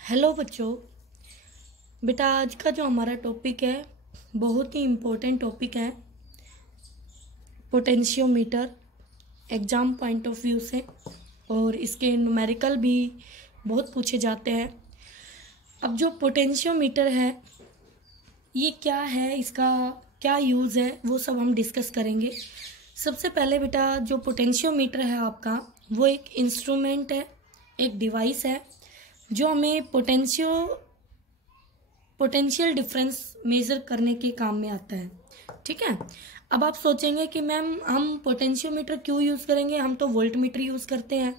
Hello बच्चों। बेटा आज का जो हमारा टॉपिक है बहुत ही इम्पोर्टेंट टॉपिक है potentiometer exam point of view से, और इसके न्यूमेरिकल भी बहुत पूछे जाते हैं। अब जो पोटेंशियोमीटर है ये क्या है, इसका क्या यूज़ है, वो सब हम डिस्कस करेंगे। सबसे पहले बेटा जो पोटेंशियोमीटर है आपका वो एक इंस्ट्रूमेंट है, एक डिवाइस है जो हमें पोटेंशियल डिफरेंस मेज़र करने के काम में आता है। ठीक है। अब आप सोचेंगे कि मैम हम पोटेंशियोमीटर क्यों यूज़ करेंगे, हम तो वोल्टमीटर यूज़ करते हैं।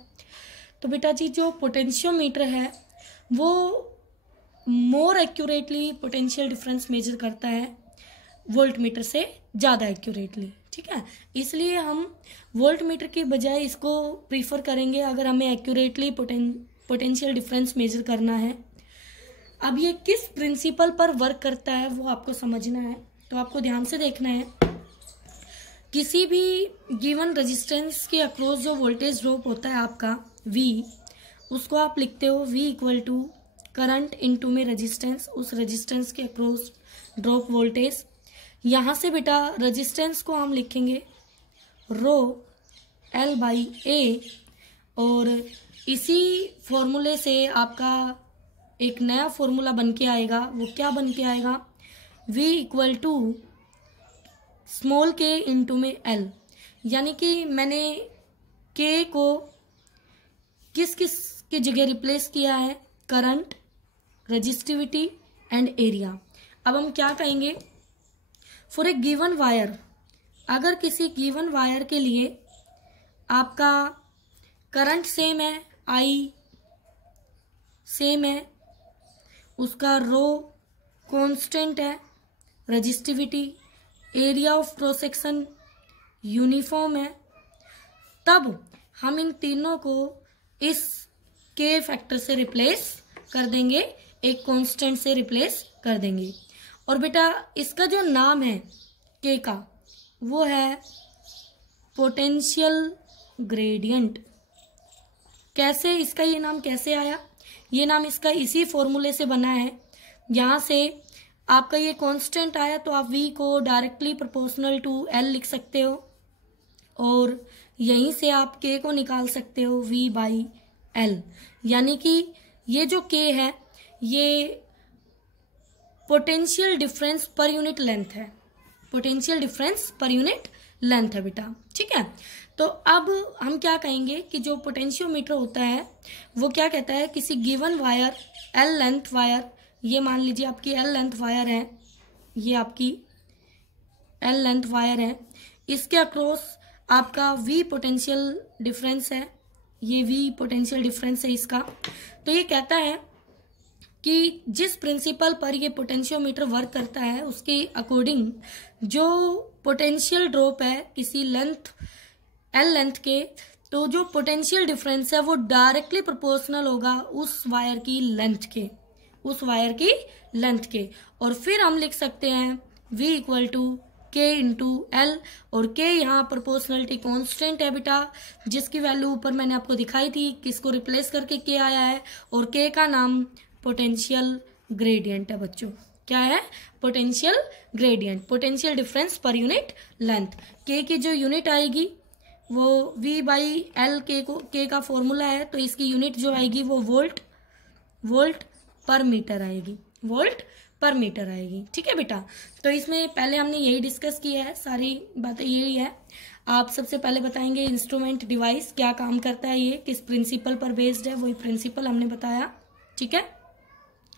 तो बेटा जी जो पोटेंशियोमीटर है वो more accurately potential difference measure करता है वोल्टमीटर से ज़्यादा एक्यूरेटली। ठीक है, इसलिए हम वोल्टमीटर की बजाय इसको प्रीफर करेंगे अगर हमें एक्यूरेटली पोटेंशियल डिफरेंस मेजर करना है। अब ये किस प्रिंसिपल पर वर्क करता है वो आपको समझना है, तो आपको ध्यान से देखना है। किसी भी गिवन रेजिस्टेंस के अक्रॉस जो वोल्टेज ड्रॉप होता है आपका V, उसको आप लिखते हो V equal to current into में रेजिस्टेंस, उस रेजिस्टेंस के अक्रॉस ड्रॉप वोल्टेज। यहाँ से बेटा रेजिस्टेंस को हम लिखेंगे रो L बाई A, और इसी फॉर्मूले से आपका एक नया फॉर्मूला बन के आएगा। वो क्या बन के आएगा, V equal to small k into में L, यानी कि मैंने k को किस किस की जगह रिप्लेस किया है, करंट, रेजिस्टिविटी एंड एरिया। अब हम क्या कहेंगे, फॉर ए गिवन वायर, अगर किसी गिवन वायर के लिए आपका करंट सेम है, I सेम है, उसका रो कांस्टेंट है, resistivity, area of cross section uniform है, तब हम इन तीनों को इस के फैक्टर से रिप्लेस कर देंगे, एक कांस्टेंट से रिप्लेस कर देंगे। और बेटा इसका जो नाम है के का वो है पोटेंशियल ग्रेडियंट। कैसे इसका ये नाम कैसे आया, ये नाम इसका इसी फॉर्मूले से बना है। यहाँ से आपका ये कांस्टेंट आया तो आप V को डायरेक्टली प्रोपोर्शनल टू L लिख सकते हो, और यहीं से आप K को निकाल सकते हो V बाई L, यानी कि ये जो K है ये potential difference per unit length है, potential difference per unit length है बेटा। ठीक है, तो अब हम क्या कहेंगे कि जो पोटेंशियोमीटर होता है वो क्या कहता है, किसी given wire L length wire, ये मान लीजिए आपकी L लेंथ वायर है, ये आपकी L लेंथ वायर है, इसके अक्रॉस आपका V पोटेंशियल डिफरेंस है, ये V पोटेंशियल डिफरेंस है इसका। तो ये कहता है कि जिस प्रिंसिपल पर ये पोटेंशियोमीटर वर्क करता है उसके अकॉर्डिंग जो पोटेंशियल ड्रॉप है किसी लेंथ L लेंथ के, तो जो पोटेंशियल डिफरेंस है वो डायरेक्टली प्रोपोर्शनल होगा उस वायर की लेंथ के, उस वायर की लेंथ के। और फिर हम लिख सकते हैं V equal to K into L, और K यहाँ प्रोपोर्शनलिटी कांस्टेंट है बेटा, जिसकी वैल्यू ऊपर मैंने आपको दिखाई थी, किसको रिप्लेस करके K आया है, और K का नाम पोटेंशियल ग्रेडियंट है बच्चों। क्या है, potential gradient, potential difference per unit length. K की जो यूनिट आएगी वो V बाई L, K का फॉर्मूला है, तो इसकी यूनिट जो आएगी वो वोल्ट पर मीटर आएगी, वोल्ट पर मीटर आएगी। ठीक है बेटा, तो इसमें पहले हमने यही डिस्कस किया है, सारी बातें यही है। आप सबसे पहले बताएंगे इंस्ट्रूमेंट डिवाइस क्या काम करता है, ये किस प्रिंसिपल पर बेस्ड है, वही प्रिंसिपल हमने बताया। ठीक है,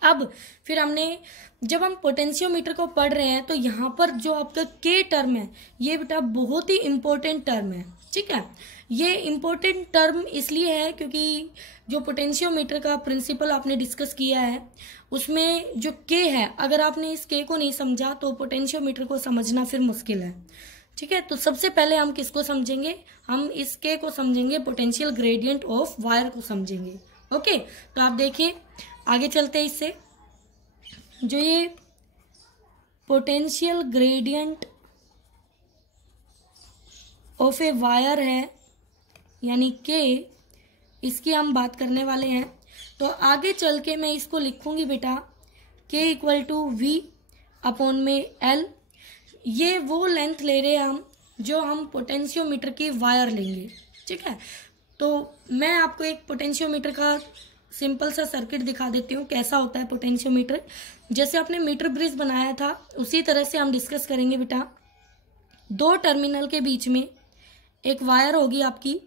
अब फिर हमने जब हम पोटेंशियोमीटर को पढ़ रहे हैं तो यहाँ पर जो आपका के टर्म है ये बेटा बहुत ही इंपॉर्टेंट टर्म है। ठीक है, ये इंपॉर्टेंट टर्म इसलिए है क्योंकि जो पोटेंशियोमीटर का प्रिंसिपल आपने डिस्कस किया है उसमें जो के है, अगर आपने इस के को नहीं समझा तो पोटेंशियोमीटर को समझना फिर मुश्किल है। ठीक है, तो सबसे पहले हम किसको समझेंगे, हम इस के को समझेंगे, पोटेंशियल ग्रेडियंट ऑफ वायर को समझेंगे। ओके, तो आप देखिए आगे चलते हैं इससे। जो ये potential gradient of a wire है यानी के, इसकी हम बात करने वाले हैं। तो आगे चल के मैं इसको लिखूंगी बेटा K equal to V upon में L। ये वो लेंथ ले रहे हैं हम जो हम पोटेंशियोमीटर की वायर लेंगे, ठीक है। तो मैं आपको एक पोटेंशियोमीटर का सिंपल सा सर्किट दिखा देती हूँ कैसा होता है पोटेंशियोमीटर। जैसे आपने मीटर ब्रिज बनाया था उसी तरह से हम डिस्कस करेंगे बेटा। दो टर्मिनल के बीच में एक वायर होगी आपकी,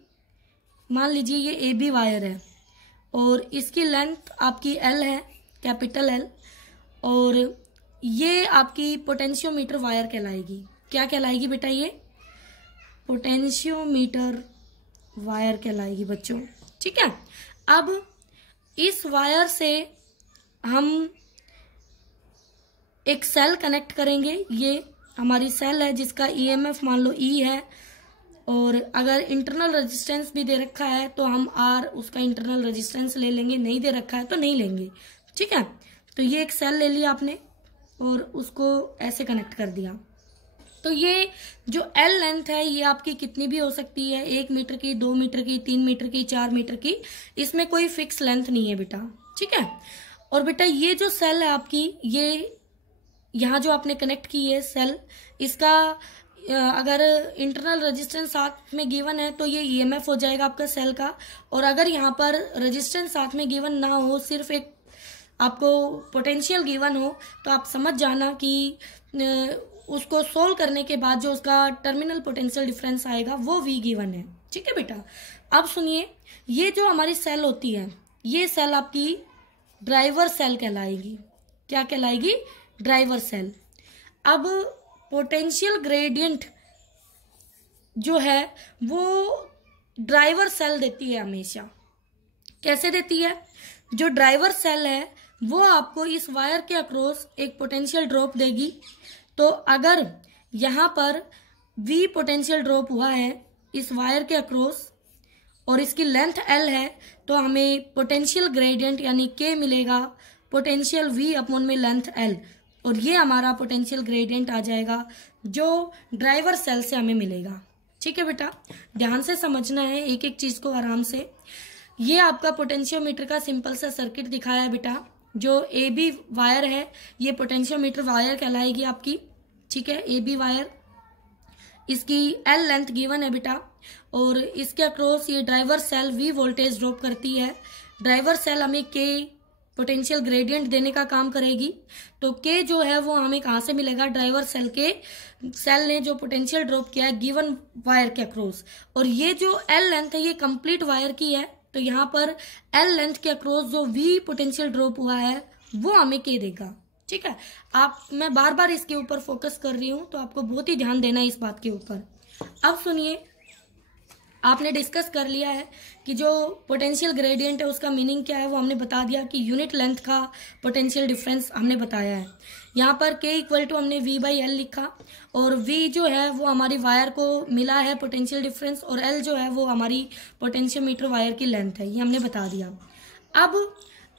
मान लीजिए ये AB वायर है और इसकी लेंथ आपकी L है, कैपिटल L, और ये आपकी पोटेंशियोमीटर वायर कहलाएगी। क्या कहलाएगी बेटा? ये पोटेंशियोमीटर वायर कहलाएगी बच्चों, ठीक है। अब इस वायर से हम एक सेल कनेक्ट करेंगे। ये हमारी सेल है जिसका EMF मान लो E है, और अगर इंटरनल रेजिस्टेंस भी दे रखा है तो हम R उसका इंटरनल रेजिस्टेंस ले लेंगे, नहीं दे रखा है तो नहीं लेंगे, ठीक है। तो ये एक सेल ले लिया आपने और उसको ऐसे कनेक्ट कर दिया। तो ये जो L लेंथ है ये आपकी कितनी भी हो सकती है, 1 मीटर की, 2 मीटर की, 3 मीटर की, 4 मीटर की, इसमें कोई फिक्स लेंथ नहीं है बेटा, ठीक है। और बेटा ये जो सेल है आपकी, ये यहाँ जो आपने कनेक्ट की है सेल, इसका अगर इंटरनल रेजिस्टेंस साथ में गिवन है तो ये EMF हो जाएगा आपका सेल का। और अगर यहाँ पर रेजिस्टेंस साथ में गिवन ना हो, सिर्फ एक आपको पोटेंशियल गिवन हो, तो आप समझ जाना कि उसको सोल्व करने के बाद जो उसका टर्मिनल पोटेंशियल डिफरेंस आएगा वो V गिवन है, ठीक है बेटा। अब सुनिए, ये जो हमारी सेल होती है ये सेल आपकी ड्राइवर सेल कहलाएगी। क्या कहलाएगी? Driver cell. अब पोटेंशियल ग्रेडियंट जो है वो ड्राइवर सेल देती है हमेशा। कैसे देती है? जो ड्राइवर सेल है वो आपको इस वायर के अक्रॉस एक पोटेंशियल ड्रॉप देगी। तो अगर यहाँ पर V पोटेंशियल ड्रॉप हुआ है इस वायर के अक्रॉस और इसकी लेंथ L है, तो हमें पोटेंशियल ग्रेडियंट यानी K मिलेगा पोटेंशियल V अपॉन में लेंथ L, और ये हमारा पोटेंशियल ग्रेडियंट आ जाएगा जो ड्राइवर सेल से हमें मिलेगा, ठीक है बेटा। ध्यान से समझना है एक एक चीज को आराम से। ये आपका पोटेंशियोमीटर का सिंपल सा सर्किट दिखाया है बेटा। जो AB वायर है ये पोटेंशियोमीटर वायर कहलाएगी आपकी, ठीक है। AB वायर, इसकी L लेंथ गिवन है बेटा, और इसके अक्रॉस ये driver cell V voltage drop करती है। ड्राइवर सेल हमें K पोटेंशियल ग्रेडियंट देने का काम करेगी। तो K जो है वो हमें कहाँ से मिलेगा? ड्राइवर सेल के, सेल ने जो पोटेंशियल ड्रॉप किया है गिवन वायर के अक्रॉस, और ये जो L लेंथ है ये कंप्लीट वायर की है। तो यहाँ पर L लेंथ के अक्रॉस जो V पोटेंशियल ड्रॉप हुआ है वो हमें K देगा, ठीक है। मैं बार बार इसके ऊपर फोकस कर रही हूँ तो आपको बहुत ही ध्यान देना है इस बात के ऊपर। अब सुनिए, आपने डिस्कस कर लिया है कि जो पोटेंशियल ग्रेडियंट है उसका मीनिंग क्या है, वो हमने बता दिया कि यूनिट लेंथ का पोटेंशियल डिफरेंस हमने बताया है। यहाँ पर K इक्वल टू हमने V/L लिखा, और V जो है वो हमारी वायर को मिला है पोटेंशियल डिफरेंस, और L जो है वो हमारी पोटेंशियोमीटर वायर की लेंथ है, ये हमने बता दिया। अब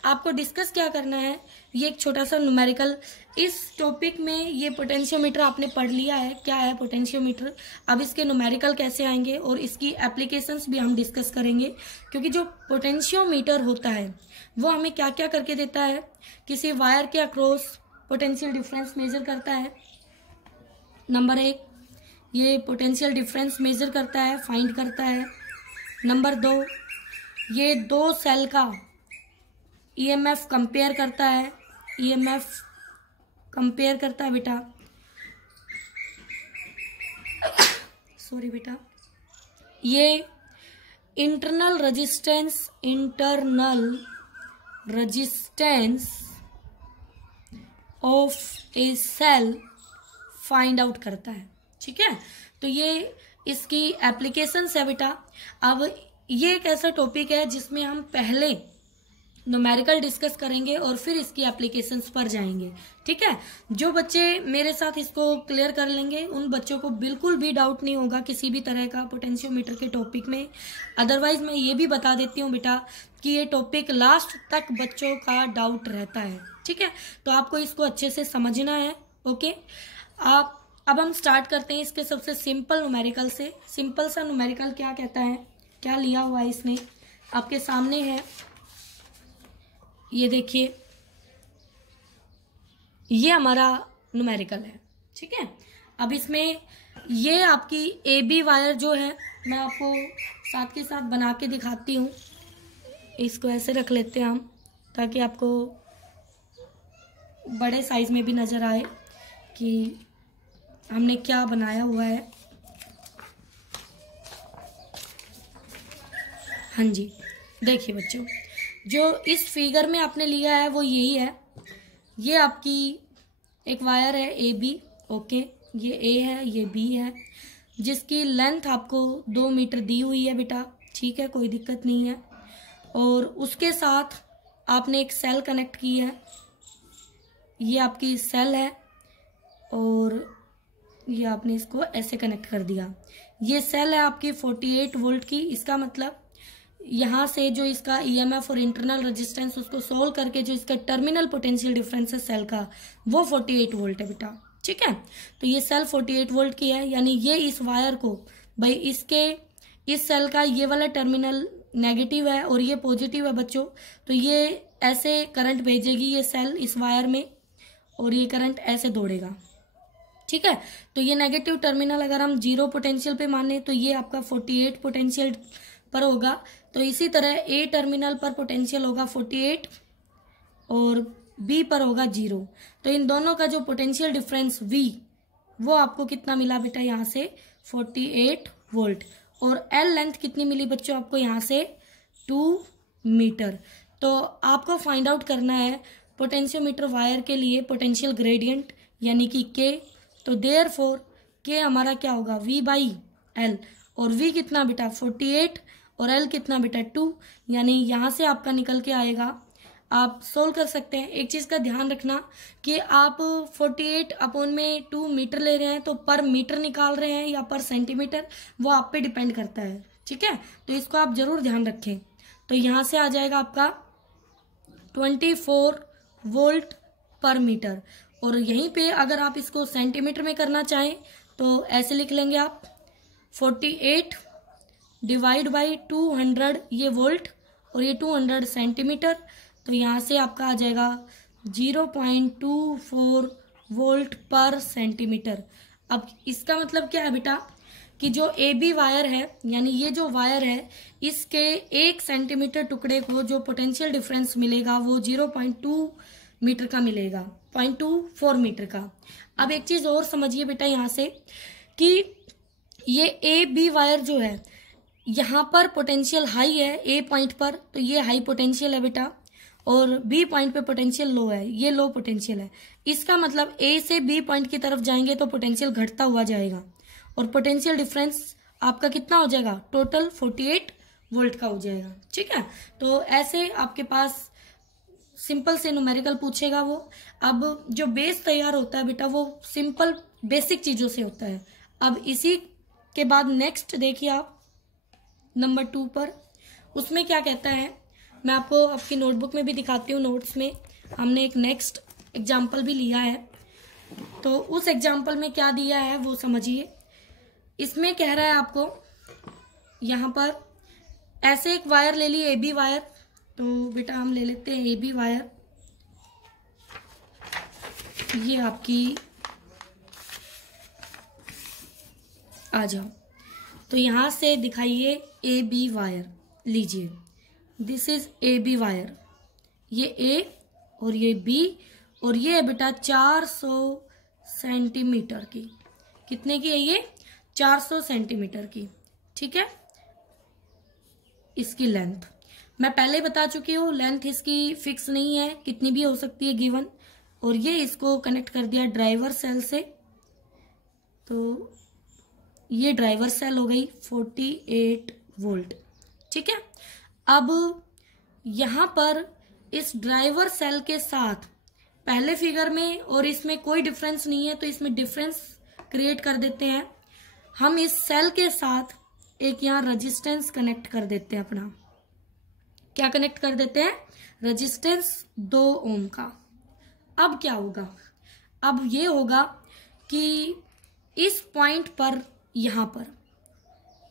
आपको डिस्कस क्या करना है, ये एक छोटा सा न्यूमेरिकल। इस टॉपिक में ये पोटेंशियोमीटर आपने पढ़ लिया है, क्या है पोटेंशियोमीटर। अब इसके न्यूमेरिकल कैसे आएंगे और इसकी एप्लीकेशंस भी हम डिस्कस करेंगे, क्योंकि जो पोटेंशियोमीटर होता है वो हमें क्या क्या करके देता है। किसी वायर के अक्रॉस पोटेंशियल डिफरेंस मेजर करता है, नंबर 1, ये पोटेंशियल डिफरेंस मेजर करता है, फाइंड करता है। नंबर 2, ये दो सेल का EMF कंपेयर करता है, EMF कंपेयर करता है बेटा, सॉरी बेटा। ये internal resistance of a cell find out करता है, ठीक है। तो ये इसकी एप्लीकेशंस है बेटा। अब ये एक ऐसा टॉपिक है जिसमें हम पहले न्यूमेरिकल डिस्कस करेंगे और फिर इसकी एप्लीकेशंस पर जाएंगे, ठीक है। जो बच्चे मेरे साथ इसको क्लियर कर लेंगे उन बच्चों को बिल्कुल भी डाउट नहीं होगा किसी भी तरह का पोटेंशियोमीटर के टॉपिक में। अदरवाइज मैं ये भी बता देती हूँ बेटा कि ये टॉपिक लास्ट तक बच्चों का डाउट रहता है, ठीक है। तो आपको इसको अच्छे से समझना है, ओके। अब हम स्टार्ट करते हैं इसके सबसे सिंपल न्यूमेरिकल से। सिंपल सा न्यूमेरिकल क्या कहता है, क्या लिया हुआ है इसने, आपके सामने है। ये देखिए, ये हमारा न्यूमेरिकल है, ठीक है। अब इसमें ये आपकी ए बी वायर जो है, मैं आपको साथ के साथ बना के दिखाती हूँ। इसको ऐसे रख लेते हैं हम, ताकि आपको बड़े साइज में भी नज़र आए कि हमने क्या बनाया हुआ है। हाँ जी, देखिए बच्चों, जो इस फिगर में आपने लिया है वो यही है। ये आपकी एक वायर है ए बी, ओके, ये ए है, ये बी है, जिसकी लेंथ आपको 2 मीटर दी हुई है बेटा, ठीक है, कोई दिक्कत नहीं है। और उसके साथ आपने एक सेल कनेक्ट की है, ये आपकी सेल है, और ये आपने इसको ऐसे कनेक्ट कर दिया। ये सेल है आपकी 48 वोल्ट की। इसका मतलब यहाँ से जो इसका ईएमएफ और इंटरनल रेजिस्टेंस उसको सोल्व करके जो इसका टर्मिनल पोटेंशियल डिफरेंस है सेल का, वो 48 वोल्ट है बेटा, ठीक है। तो ये सेल 48 वोल्ट की है, यानी ये इस वायर को, भाई इसके इस सेल का ये वाला टर्मिनल नेगेटिव है और ये पॉजिटिव है बच्चों, तो ये ऐसे करंट भेजेगी ये सेल इस वायर में, और ये करंट ऐसे दौड़ेगा, ठीक है। तो ये नेगेटिव टर्मिनल अगर हम 0 पोटेंशियल पे माने तो ये आपका 48 पोटेंशियल पर होगा। तो इसी तरह ए टर्मिनल पर पोटेंशियल होगा 48 और बी पर होगा 0। तो इन दोनों का जो पोटेंशियल डिफरेंस V, वो आपको कितना मिला बेटा यहाँ से 48 वोल्ट। और L लेंथ कितनी मिली बच्चों आपको यहाँ से 2 मीटर। तो आपको फाइंड आउट करना है पोटेंशियोमीटर वायर के लिए पोटेंशियल ग्रेडियंट यानी कि K। तो देयरफॉर K हमारा क्या होगा V/L, और V कितना बेटा 48 और L कितना बेटा 2, यानी यहाँ से आपका निकल के आएगा। आप सोल्व कर सकते हैं। एक चीज का ध्यान रखना कि आप 48 अपॉन में 2 मीटर ले रहे हैं तो पर मीटर निकाल रहे हैं या पर सेंटीमीटर, वो आप पे डिपेंड करता है, ठीक है। तो इसको आप जरूर ध्यान रखें। तो यहाँ से आ जाएगा आपका 24 वोल्ट पर मीटर, और यहीं पे अगर आप इसको सेंटीमीटर में करना चाहें तो ऐसे लिख लेंगे आप 48 डिवाइड बाई 200, ये वोल्ट और ये 200 सेंटीमीटर। तो यहाँ से आपका आ जाएगा 0.24 वोल्ट पर सेंटीमीटर। अब इसका मतलब क्या है बेटा कि जो ए बी वायर है, यानी ये जो वायर है, इसके 1 सेंटीमीटर टुकड़े को जो पोटेंशियल डिफरेंस मिलेगा वो 0.2 मीटर का मिलेगा, 0.24 मीटर का। अब एक चीज और समझिए बेटा यहाँ से कि ये ए बी वायर जो है, यहाँ पर पोटेंशियल हाई है ए पॉइंट पर, तो ये हाई पोटेंशियल है बेटा, और बी पॉइंट पे पोटेंशियल लो है, ये लो पोटेंशियल है। इसका मतलब ए से बी पॉइंट की तरफ जाएंगे तो पोटेंशियल घटता हुआ जाएगा, और पोटेंशियल डिफरेंस आपका कितना हो जाएगा, टोटल 48 वोल्ट का हो जाएगा, ठीक है। तो ऐसे आपके पास सिंपल से न्यूमेरिकल पूछेगा वो। अब जो बेस तैयार होता है बेटा वो सिंपल बेसिक चीजों से होता है। अब इसी के बाद नेक्स्ट देखिए आप नंबर 2 पर, उसमें क्या कहता है, मैं आपको आपकी नोटबुक में भी दिखाती हूँ। नोट्स में हमने एक नेक्स्ट एग्जाम्पल भी लिया है, तो उस एग्जाम्पल में क्या दिया है वो समझिए। इसमें कह रहा है आपको यहाँ पर ऐसे एक वायर ले ली, ए बी वायर। तो बेटा हम ले लेते हैं ए बी वायर, ये आपकी आ जाओ। तो यहां से दिखाइए ए बी वायर, लीजिए this is A B wire, ये ए और ये बी, और ये है बेटा 400 सेंटीमीटर की। कितने की है ये, 400 सेंटीमीटर की, ठीक है। इसकी लेंथ मैं पहले बता चुकी हूँ, लेंथ इसकी फिक्स नहीं है, कितनी भी हो सकती है गिवन। और ये इसको कनेक्ट कर दिया ड्राइवर सेल से, तो ये ड्राइवर सेल हो गई 48 वोल्ट, ठीक है। अब यहाँ पर इस ड्राइवर सेल के साथ पहले फिगर में और इसमें कोई डिफरेंस नहीं है, तो इसमें डिफरेंस क्रिएट कर देते हैं। हम इस सेल के साथ एक यहाँ रेजिस्टेंस कनेक्ट कर देते हैं अपना। क्या कनेक्ट कर देते हैं, रेजिस्टेंस 2 ओम का। अब क्या होगा, अब ये होगा कि इस पॉइंट पर यहाँ पर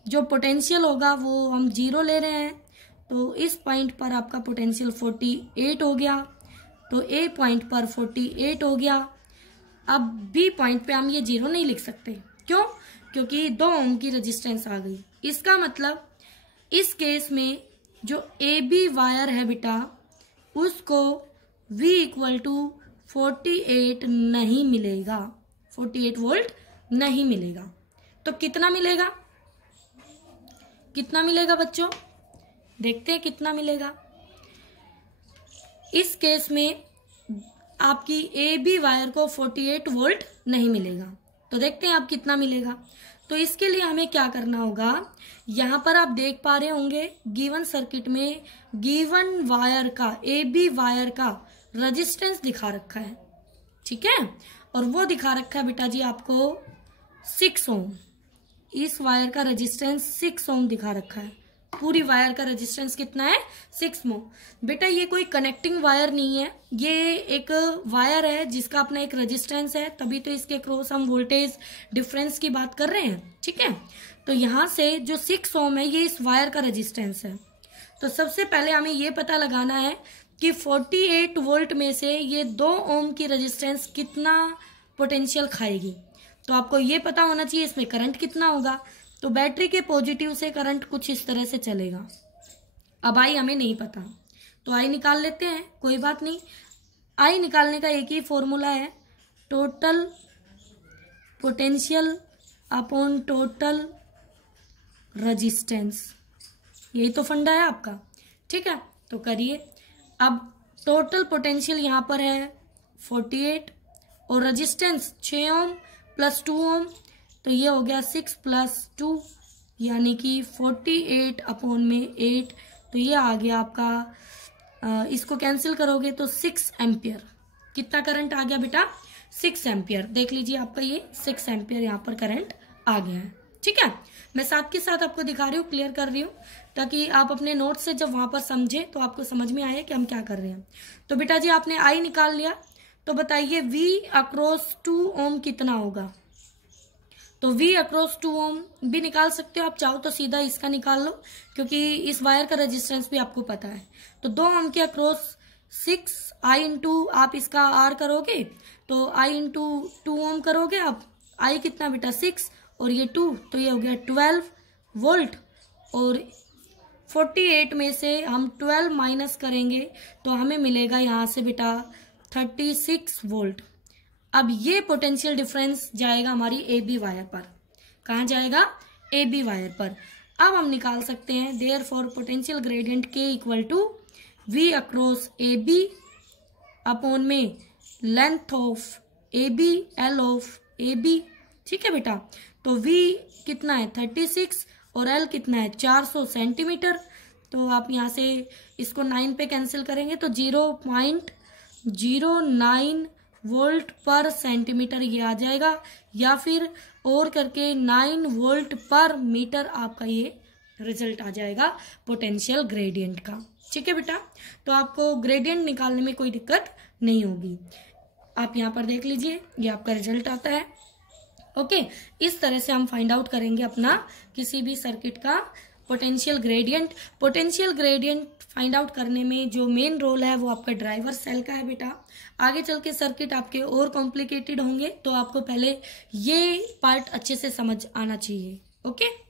जो पोटेंशियल होगा वो हम 0 ले रहे हैं, तो इस पॉइंट पर आपका पोटेंशियल 48 हो गया, तो ए पॉइंट पर 48 हो गया। अब बी पॉइंट पे हम ये 0 नहीं लिख सकते, क्यों? क्योंकि 2 ओम की रेजिस्टेंस आ गई। इसका मतलब इस केस में जो ए बी वायर है बेटा, उसको V इक्वल टू 48 नहीं मिलेगा, 48 वोल्ट नहीं मिलेगा। तो कितना मिलेगा, कितना मिलेगा बच्चों? देखते हैं कितना मिलेगा। इस केस में आपकी ए बी वायर को 48 वोल्ट नहीं मिलेगा। तो देखते हैं अब कितना मिलेगा। तो इसके लिए हमें क्या करना होगा, यहाँ पर आप देख पा रहे होंगे गिवन सर्किट में गिवन वायर का, ए बी वायर का रेजिस्टेंस दिखा रखा है, ठीक है। और वो दिखा रखा है बेटा जी आपको 6 ओम। इस वायर का रेजिस्टेंस 6 ओम दिखा रखा है। पूरी वायर का रेजिस्टेंस कितना है? 6 ओम। बेटा ये कोई कनेक्टिंग वायर नहीं है, ये एक वायर है जिसका अपना एक रेजिस्टेंस है, तभी तो इसके क्रॉस हम वोल्टेज डिफरेंस की बात कर रहे हैं, ठीक है। तो यहां से जो 6 ओम है ये इस वायर का रेजिस्टेंस है। तो सबसे पहले हमें ये पता लगाना है कि 48 वोल्ट में से ये 2 ओम की रेजिस्टेंस कितना पोटेंशियल खाएगी। तो आपको ये पता होना चाहिए इसमें करंट कितना होगा। तो बैटरी के पॉजिटिव से करंट कुछ इस तरह से चलेगा। अब आई हमें नहीं पता, तो आई निकाल लेते हैं, कोई बात नहीं। आई निकालने का एक ही फॉर्मूला है, total potential upon total resistance. यही तो फंडा है आपका, ठीक है। तो करिए। अब टोटल पोटेंशियल यहाँ पर है 48 और रेजिस्टेंस 6 ओम प्लस 2 ओम, तो ये हो गया 6 प्लस 2 यानी कि 48 अपॉन में 8। तो ये आ गया आपका, इसको कैंसिल करोगे तो 6 एम्पियर। कितना करंट आ गया बेटा? 6 एम्पियर। देख लीजिए आपका ये 6 एम्पियर यहाँ पर करंट आ गया है, ठीक है। मैं साथ के साथ आपको दिखा रही हूँ, क्लियर कर रही हूँ, ताकि आप अपने नोट से जब वहां पर समझे तो आपको समझ में आए कि हम क्या कर रहे हैं। तो बेटा जी आपने आई निकाल लिया, तो बताइए V अक्रॉस 2 ओम कितना होगा। तो V अक्रॉस 2 ओम भी निकाल सकते हो आप, चाहो तो सीधा इसका निकाल लो, क्योंकि इस वायर का रेजिस्टेंस भी आपको पता है। तो 2 ओम के अक्रॉस 6 I इंटू आप इसका R करोगे तो I इंटू 2 ओम करोगे आप। I कितना बेटा? 6 और ये 2, तो ये हो गया 12 वोल्ट। और 48 में से हम 12 माइनस करेंगे तो हमें मिलेगा यहाँ से बेटा 36 वोल्ट। अब ये पोटेंशियल डिफरेंस जाएगा हमारी ए बी वायर पर। कहाँ जाएगा? ए बी वायर पर। अब हम निकाल सकते हैं देयर फॉर पोटेंशियल ग्रेडियंट के equal to V across A B upon में length of A B L of A B, ठीक है बेटा। तो V कितना है? 36 और L कितना है? 400 सेंटीमीटर। तो आप यहाँ से इसको 9 पे कैंसिल करेंगे तो 0.09 वोल्ट पर सेंटीमीटर ये आ जाएगा, या फिर और करके 9 वोल्ट पर मीटर आपका ये रिजल्ट आ जाएगा पोटेंशियल ग्रेडियंट का, ठीक है बेटा। तो आपको ग्रेडियंट निकालने में कोई दिक्कत नहीं होगी। आप यहाँ पर देख लीजिए, ये आपका रिजल्ट आता है। ओके, इस तरह से हम फाइंड आउट करेंगे अपना किसी भी सर्किट का potential gradient. Potential gradient find out करने में जो मेन रोल है वो आपका ड्राइवर सेल का है बेटा। आगे चल के सर्किट आपके और कॉम्प्लिकेटेड होंगे, तो आपको पहले ये पार्ट अच्छे से समझ आना चाहिए। ओके।